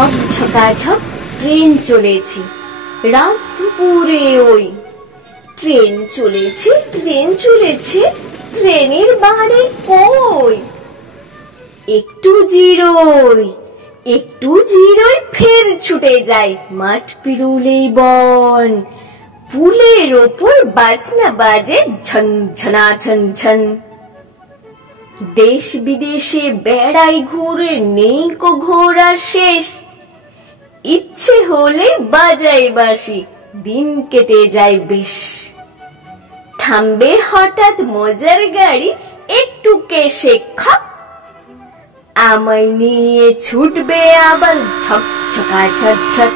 ছক ছকাছক ট্রেন চলেছে, রাত দুপুরে ওই। ট্রেন চলেছে, ট্রেন চলেছে, ট্রেনের বাড়ি কই? একটু জিরোই, একটু জিরোই, ফের ছুটে যায় মাঠ পেরুলেই বন। পুলের ওপর বাজনা বাজে ঝনঝনা ঝনঝন। দেশ বিদেশে বেড়াই ঘুরে, নেই কো ঘোরার শেষ। ইচ্ছে হলে বাজাই বাঁশি, দিন কেটে যায় বেশ। থামবে হঠাৎ মজার গাড়ি, একটু কেশে খপ, আমায় নিয়ে ছুটবে আবার ছক ছকা ছক ছক।